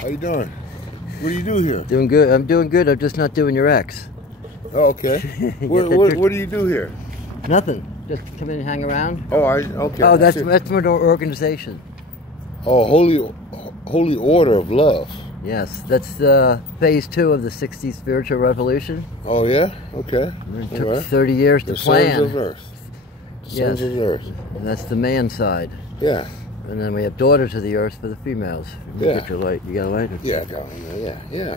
How you doing? What do you do here? Doing good. I'm doing good. I'm just not doing your ex. Oh, okay. What do you do here? Nothing. Just come in and hang around. Oh, okay. Oh, that's my organization. Oh, Holy Order of Love. Yes, that's phase 2 of the 60s spiritual revolution. Oh yeah. Okay. It took 30 years to plan. The Sons of Earth. The Sons of Earth. And that's the man side. Yeah. And then we have Daughters of the Earth for the females. You get your light. You got a light? Yeah, I got one. Yeah.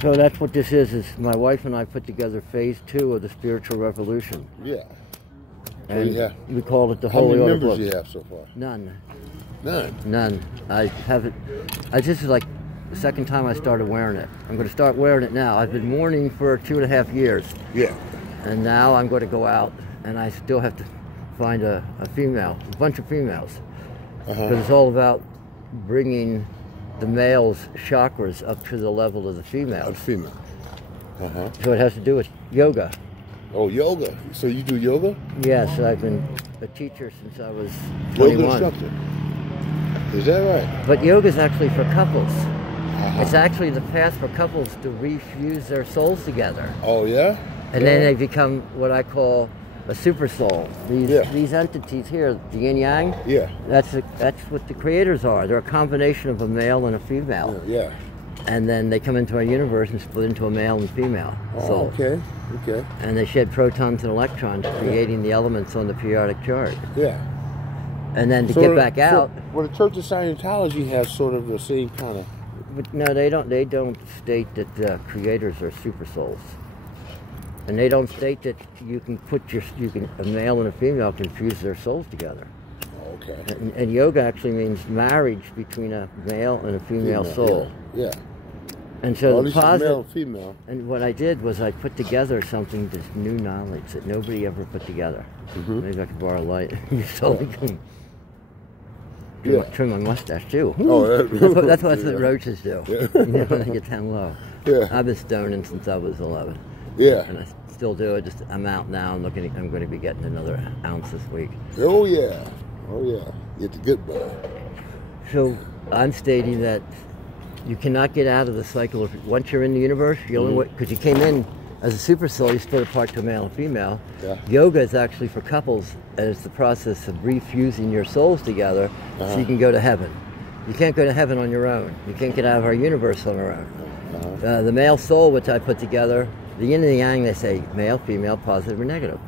So that's what this is my wife and I put together phase 2 of the spiritual revolution. Yeah. And we called it the Holy Order. How many members do you have so far? None. None? I haven't. This is like the second time I started wearing it. I'm going to start wearing it now. I've been mourning for 2.5 years. Yeah. And now I'm going to go out, and I still have to find a bunch of females. Because it's all about bringing the male's chakras up to the level of the females. Female. So it has to do with yoga. Oh, yoga. So you do yoga? Yes, I've been a teacher since I was 21. Yoga instructor. Is that right? But yoga is actually for couples. It's actually the path for couples to refuse their souls together. Oh, yeah? And then they become what I call a super soul. These entities here, the yin yang. Yeah. That's what the creators are. They're a combination of a male and a female. Yeah. And then they come into our universe and split into a male and female soul. Okay. And they shed protons and electrons, creating the elements on the periodic chart. Yeah. And then to get back out. Well, the Church of Scientology has sort of the same kind of. But no, they don't. They don't state that the creators are super souls. And they don't state that you can a male and a female can fuse their souls together. Okay. And yoga actually means marriage between a male and a female soul. Yeah. And so the positive, male and female. And what I did was I put together something, this new knowledge that nobody ever put together. Maybe I could borrow a light. You totally can trim my mustache too. Oh, that's what roaches do. You know, when they get 10 low. Yeah. I've been stoning since I was 11. Yeah. And I still do it. Just I'm out now. I'm going to be getting another ounce this week. Oh yeah. Get the good boy. So I'm stating that you cannot get out of the cycle of once you're in the universe. The only way, because you came in as a super soul, you split apart to a male and female. Yeah. Yoga is actually for couples, and it's the process of refusing your souls together so you can go to heaven. You can't go to heaven on your own. You can't get out of our universe on our own. The male soul, which I put together, the yin and the yang, they say male, female, positive or negative.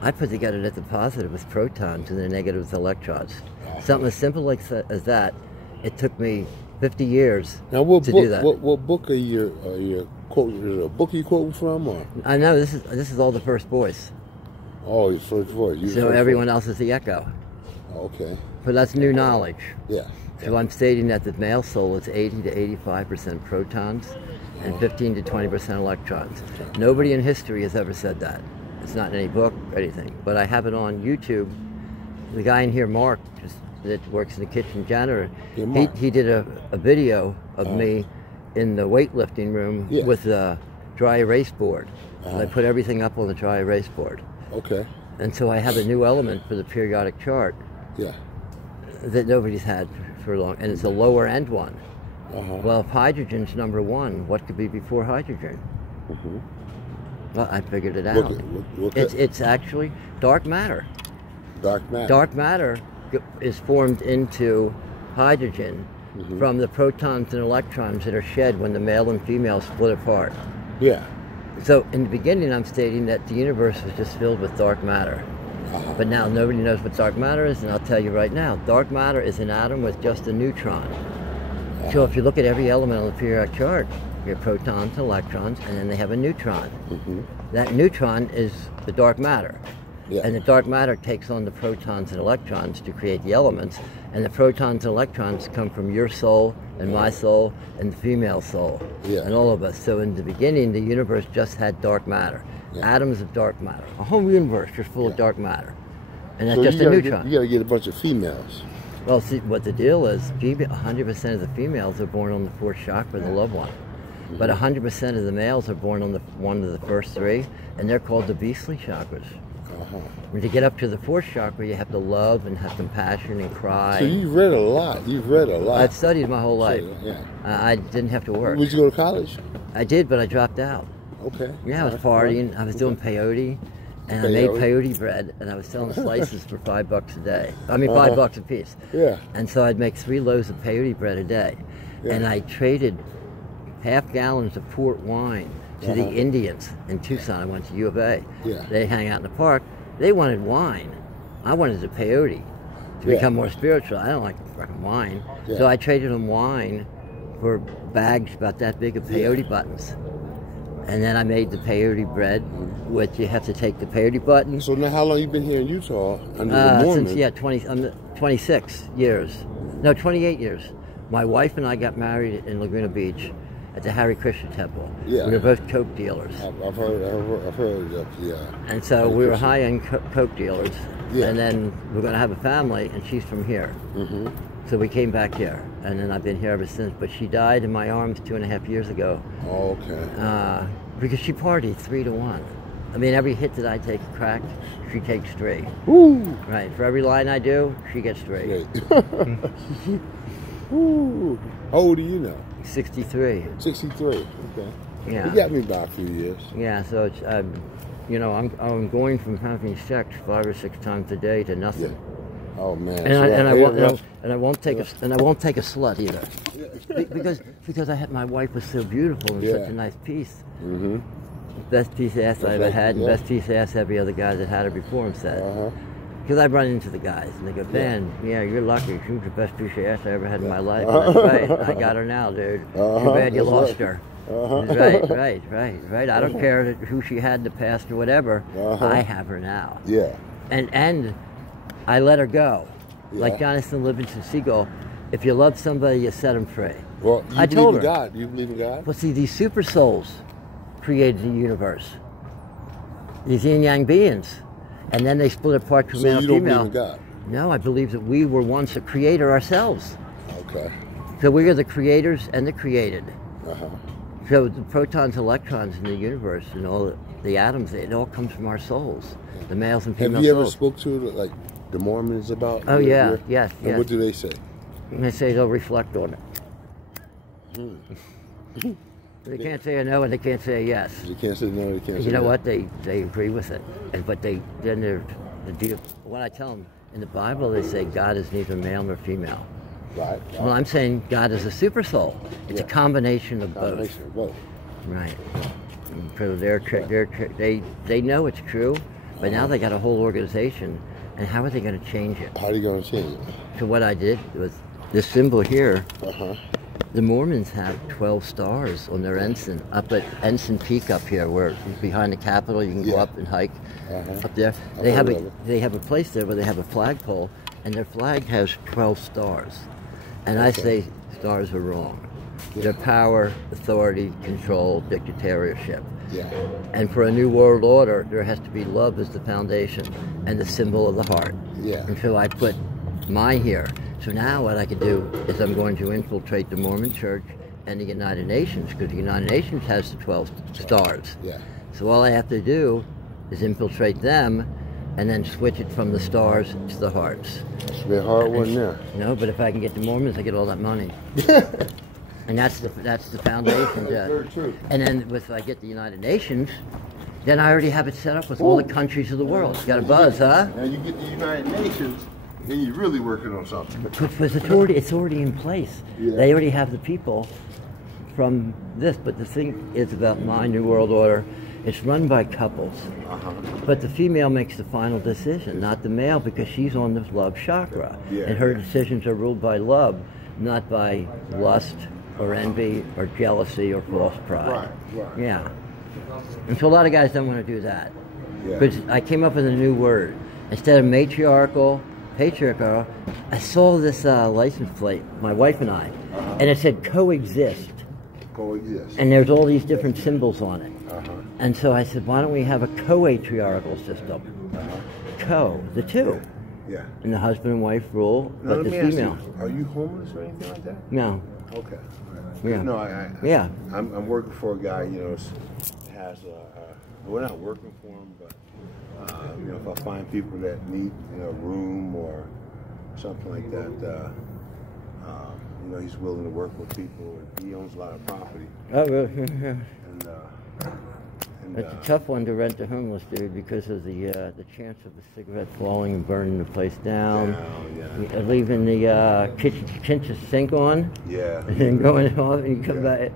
I put together that the positive was protons and the negative was electrons. Something as simple as that. It took me 50 years to do that. What book are you quoting? Is it a book you quoting from? Or? I know this is all the first voice. Oh, your first voice. So everyone else is the echo. Okay. But that's new knowledge. Yeah. So I'm stating that the male soul is 80 to 85% protons and 15 to 20% electrons. Nobody in history has ever said that. It's not in any book or anything. But I have it on YouTube. The guy in here, Mark, that works in the kitchen janitor, he did a video of me in the weightlifting room with a dry erase board. And I put everything up on the dry erase board. Okay. And so I have a new element for the periodic chart that nobody's had for long, and it's a lower end one. Well, if hydrogen's number 1, what could be before hydrogen? Well, I figured it out. It's actually dark matter. Dark matter. Dark matter is formed into hydrogen from the protons and electrons that are shed when the male and female split apart. Yeah. So in the beginning, I'm stating that the universe was just filled with dark matter. But now nobody knows what dark matter is, and I'll tell you right now, dark matter is an atom with just a neutron. So if you look at every element on the periodic chart, you have protons and electrons, and then they have a neutron. That neutron is the dark matter. And the dark matter takes on the protons and electrons to create the elements, and the protons and electrons come from your soul and my soul and the female soul and all of us. So in the beginning, the universe just had dark matter, atoms of dark matter. A whole universe just full of dark matter, and that's just a neutron. You got to get a bunch of females. Well, see, what the deal is, 100% of the females are born on the 4th chakra, the love one. But 100% of the males are born on one of the first 3, and they're called the beastly chakras. And to get up to the fourth chakra, you have to love and have compassion and cry. So you've read a lot. You've read a lot. I've studied my whole life. So, yeah. I didn't have to work. Would you go to college? I did, but I dropped out. Okay. Yeah, I was partying. I was doing peyote. And I made peyote bread, and I was selling slices for $5 a day. I mean, $5 a piece. Yeah. And so I'd make 3 loaves of peyote bread a day. Yeah. And I traded half gallons of port wine to the Indians in Tucson. I went to U of A. Yeah. They hang out in the park. They wanted wine. I wanted the peyote to become more spiritual. I don't like fucking wine. Yeah. So I traded them wine for bags about that big of peyote buttons. And then I made the peyote bread, which you have to take the peyote buttons. So now how long you been here in Utah under the Mormons? Since 26 years. No, 28 years. My wife and I got married in Laguna Beach at the Hare Krishna Temple. Yeah. We were both coke dealers. I've heard of And so we were high-end coke dealers. Yeah. And then we're going to have a family, and she's from here. Mm-hmm. So we came back here, and then I've been here ever since. But she died in my arms 2.5 years ago. Oh, okay. Because she partied 3 to 1. I mean, every hit that I take a crack, she takes 3. Woo! Right. For every line I do, she gets 3. Great. Woo! How old are you now? 63. 63. Okay. Yeah. You got me by a few years. Yeah. So it's, I'm going from having sex 5 or 6 times a day to nothing. Yeah. Oh man. And I won't take a slut either. because my wife was so beautiful and such a nice piece. Mm-hmm. Best piece of ass I ever had, and best piece of ass every other guy that had her before him said. Because I run into the guys and they go, Ben, yeah, you're lucky. She was the best piece of ass I ever had in my life. That's right. I got her now, dude. Too bad you lost her. Right. I don't care who she had in the past or whatever. I have her now. Yeah. And I let her go. Yeah. Like Jonathan Livingston Seagull, if you love somebody, you set them free. Well, I told her. God. You believe in God? Well, see, these super souls created the universe. These yin yang beings. And then they split apart to male and female. So you don't believe in God? No, I believe that we were once a creator ourselves. Okay. So we are the creators and the created. Uh-huh. So the protons, electrons in the universe and all the atoms, it all comes from our souls, the males and female souls. Have you ever spoke to like the Mormons about? Oh yes. And what do they say? And they say they'll reflect on it. They can't say a no and they can't say a yes. They can't say no. They can't. You say know no. what? They agree with it, but then they're the deal. When I tell them in the Bible, they say God is neither male nor female. Right. Well, I'm saying God is a super soul. It's a combination of both. Right. And so they know it's true, but now they got a whole organization, and how are they going to change it? How are they going to change it? So what I did was this symbol here. Uh-huh. The Mormons have 12 stars on their ensign, up at Ensign Peak up here, where behind the Capitol you can go up and hike up there. They have a place there where they have a flagpole, and their flag has 12 stars. And I say stars are wrong. They're power, authority, control, dictatorship. Yeah. And for a new world order, there has to be love as the foundation and the symbol of the heart. Yeah. And so I put mine here. So now what I can do is I'm going to infiltrate the Mormon Church and the United Nations, because the United Nations has the 12 stars. Yeah. So all I have to do is infiltrate them and then switch it from the stars to the hearts. It's a hard one there. No, but if I can get the Mormons, I get all that money. And that's the foundation. That's very true. And then if I get the United Nations, then I already have it set up with all the countries of the world. Got a buzz, huh? Now you get the United Nations, then you're really working on something. Because it's already in place. Yeah. They already have the people from this. But the thing is about my New World Order, it's run by couples. But the female makes the final decision, not the male, because she's on the love chakra. Yeah. And her decisions are ruled by love, not by lust or envy or jealousy or false pride. Right. Yeah. And so a lot of guys don't want to do that. Yeah. Because I came up with a new word. Instead of matriarchal, patriarchal, I saw this license plate, my wife and I, and it said coexist. Coexist. And there's all these different symbols on it. Uh-huh. And so I said, why don't we have a co-patriarchal system? The two. Yeah. And the husband and wife rule, Now, but let the me ask female. you, are you homeless or anything like that? No. Okay. Yeah. No, Yeah. I'm working for a guy, has we're not working for him, but If I find people that need a room or something like that, he's willing to work with people. He owns a lot of property. Oh, really? And It's a tough one to rent to homeless dude because of the chance of the cigarette falling and burning the place down. Leaving the kitchen sink on. Yeah. And then going off and you come back.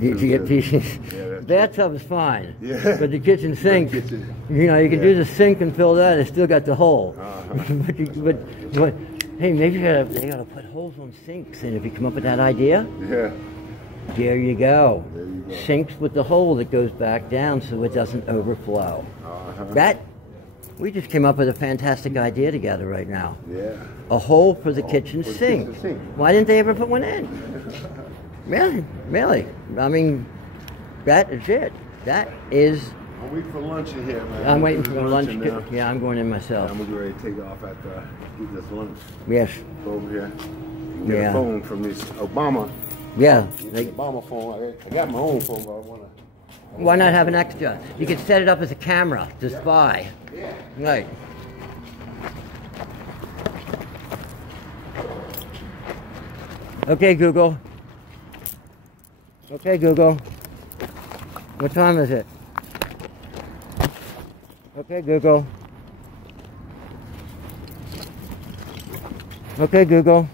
You get pieces. Yeah, Bathtub is fine. Yeah. But the kitchen sink, you can do the sink and fill that. It's still got the hole. but hey, maybe they gotta put holes on sinks. And if you come up with that idea, there you go. Sinks with the hole that goes back down so it doesn't overflow. We just came up with a fantastic idea together right now. Yeah. A hole for the kitchen sink. Why didn't they ever put one in? Really. I mean, that is it. That is. I'm waiting for lunch in here, man. I'm waiting for lunch. Yeah, I'm going in myself. I'm gonna get ready to take off after I eat this lunch. Yes. Go over here. Get a phone from this Obama. Yeah. Obama phone. I got my own phone, but I wanna. Why not have an extra? You can set it up as a camera to spy. Yeah. Right. Okay, Google. Okay, Google. What time is it? Okay, Google. Okay, Google.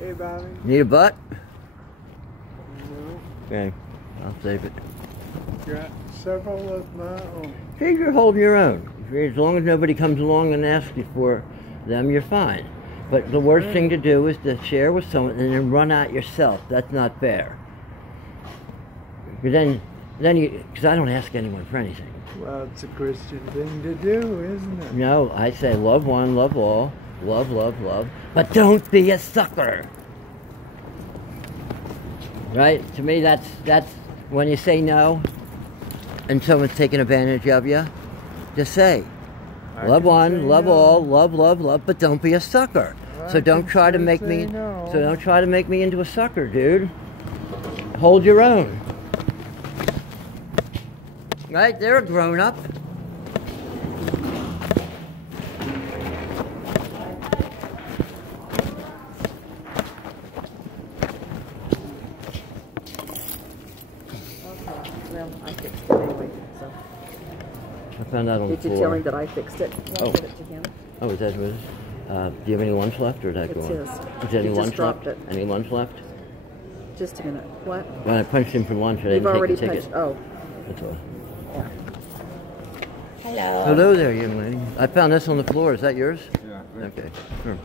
Hey, Bobby. Need a butt? No. Okay, I'll save it. Got several of my own. See, you're holding your own. As long as nobody comes along and asks you for them, you're fine. But the worst thing to do is to share with someone and then run out yourself. That's not fair. Because because I don't ask anyone for anything. Well, it's a Christian thing to do, isn't it? No, I say love one, love all, love, love, love, but don't be a sucker. Right? To me, that's when you say no and someone's taking advantage of you, just say, love one, love all, love, love, love, but don't be a sucker. So don't try to make me. So don't try to make me into a sucker, dude. Hold your own. Right? They're a grown up. Well, I fixed it anyway, so. I found out on the Did you floor. tell him that I fixed it? I'll give it to him. Oh, is that what it is? Do you have any lunch left, or is that It's going? his. Is there any He lunch just dropped left? it. Any lunch left? Just a minute. What? When I punched him for lunch, I You've didn't already take the ticket. punched. Oh. That's all. Yeah. Hello. Hello there, young lady. I found this on the floor. Is that yours? Yeah. Okay. Sure.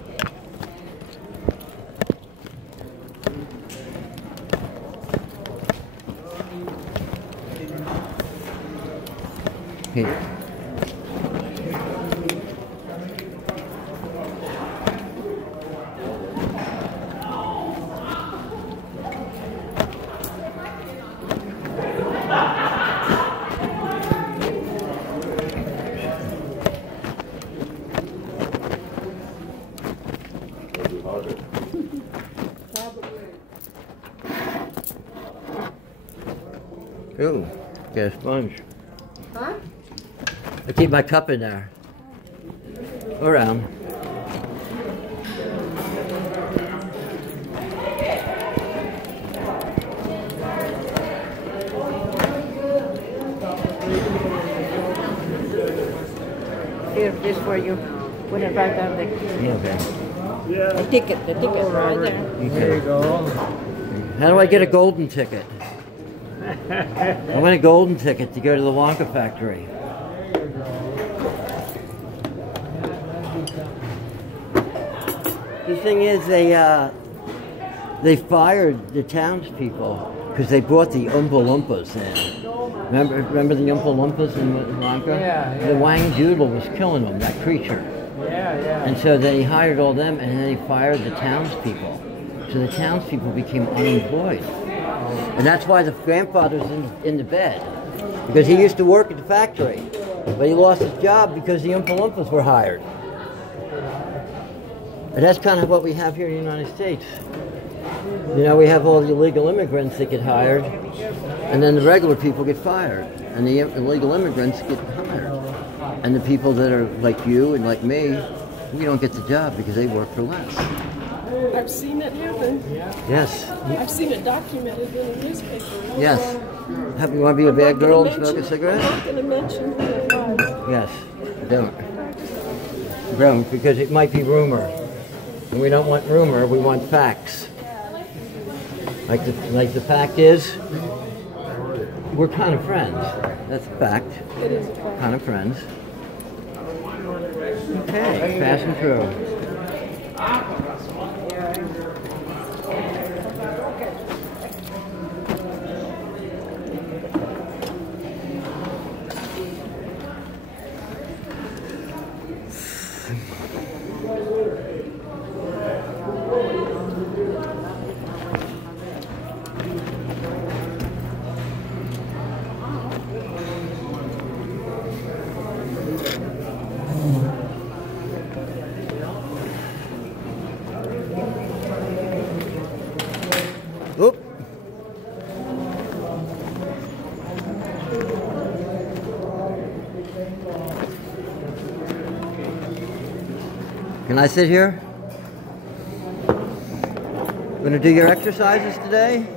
Hey. Ooh, got a sponge. Huh? I keep my cup in there. Around. Here, this for you. Put it right on the Okay. ticket. The ticket right there. There you go. How do I get a golden ticket? I want a golden ticket to go to the Wonka factory. The thing is, they fired the townspeople because they brought the Oompa Loompas in. Remember the Oompa Loompas in Wonka? Yeah. The Wang Doodle was killing them, that creature. Yeah. And so then he hired all them, and then he fired the townspeople. So the townspeople became unemployed. And that's why the grandfather's in the bed. Because he used to work at the factory. But he lost his job because the Oompa Loompas were hired. And that's kind of what we have here in the United States. You know, we have all the illegal immigrants that get hired, and then the regular people get fired, and the illegal immigrants get hired. And the people that are like you and like me, we don't get the job because they work for less. I've seen that happen. Yes. I've seen it documented in a newspaper. Yes. You want to be a bad girl and smoke a cigarette? I'm not going to mention who it was. Yes. Don't. Don't, because it might be rumor. And we don't want rumor, we want facts. Like the fact is, we're kind of friends. That's a fact. It is a fact. Kind of friends. Okay, passing through. Oop. Can I sit here? Gonna do your exercises today?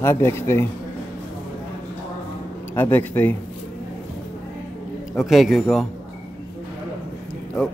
Hi, Bixby. Hi, Bixby. Okay, Google. Oh.